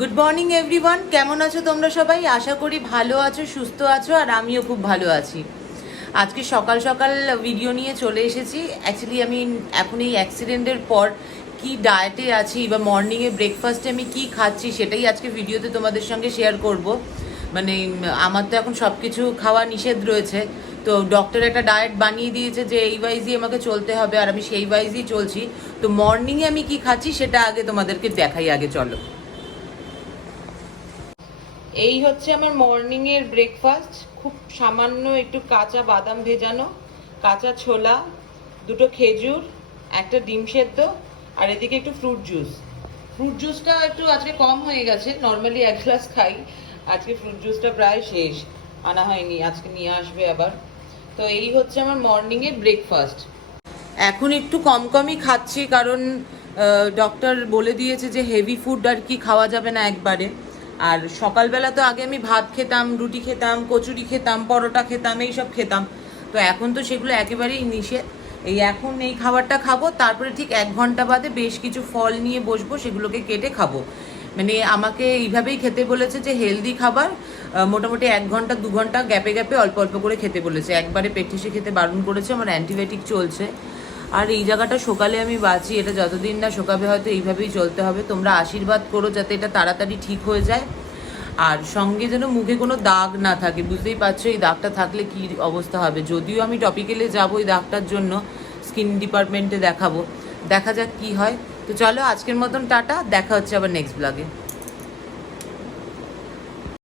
Good morning everyone, কেমন আছো তোমরা সবাই? আশা করি ভালো আছো, সুস্থ আছো, আর আমিও খুব ভালো আছি। আজকে সকাল সকাল ভিডিও নিয়ে চলে এসেছি। অ্যাকচুয়ালি আমি এখন এই অ্যাক্সিডেন্টের পর কি ডায়েটে আছি বা মর্নিংয়ে ব্রেকফাস্টে আমি কি খাচ্ছি সেটাই আজকে ভিডিওতে তোমাদের সঙ্গে শেয়ার করব। মানে আমার তো এখন সব কিছু খাওয়া নিষেধ রয়েছে, তো ডক্টর একটা ডায়েট বানিয়ে দিয়েছে যে এই ওয়াইজই আমাকে চলতে হবে, আর আমি সেই ওয়াইজই চলছি। তো মর্নিংয়ে আমি কি খাচ্ছি সেটা আগে তোমাদেরকে দেখাই। আগে চলো, এই হচ্ছে আমার মর্নিংয়ের ব্রেকফাস্ট। খুব সামান্য একটু কাঁচা বাদাম ভেজানো, কাঁচা ছোলা, দুটো খেজুর, একটা ডিম সেদ্ধ, আর এদিকে একটু ফ্রুট জুস। ফ্রুট জুসটা একটু আজকে কম হয়ে গেছে, নর্মালি 1 গ্লাস খাই, আজকে ফ্রুট জুসটা প্রায় শেষ, আনা হয়নি, আজকে নিয়ে আসবে আবার। তো এই হচ্ছে আমার মর্নিংয়ের ব্রেকফাস্ট। এখন একটু কম কমই খাচ্ছি, কারণ ডক্টর বলে দিয়েছে যে হেভি ফুড আর কি খাওয়া যাবে না একবারে। আর সকালবেলা তো আগে আমি ভাত খেতাম, রুটি খেতাম, কচুরি খেতাম, পরোটা খেতাম, এইসব খেতাম। তো এখন তো সেগুলো একেবারেই নিষেধ। এখন এই খাবারটা খাবো, তারপরে ঠিক 1 ঘন্টা বাদে বেশ কিছু ফল নিয়ে বসবো, সেগুলোকে কেটে খাবো। মানে আমাকে এইভাবেই খেতে বলেছে যে হেলদি খাবার মোটামুটি 1 ঘন্টা 2 ঘন্টা গ্যাপে গ্যাপে অল্প অল্প করে খেতে বলেছে, একবারে পেট ঠেসে খেতে বারণ করেছে। আমার অ্যান্টিবায়োটিক চলছে, আর এই জায়গাটা শোকালে আমি বাঁচি, এটা যতদিন না শোকাবে হয়তো এইভাবেই চলতে হবে। তোমরা আশীর্বাদ করো যাতে এটা তাড়াতাড়ি ঠিক হয়ে যায়, আর সঙ্গে যেন মুখে কোনো দাগ না থাকে। বুঝতেই পারছো এই দাগটা থাকলে কি অবস্থা হবে। যদিও আমি টপিক্যালে যাবো এই দাগটার জন্য, স্কিন ডিপার্টমেন্টে দেখাবো, দেখা যাক কি হয়। তো চলো আজকের মতন টাটা, দেখা হচ্ছে আবার নেক্সট ব্লগে।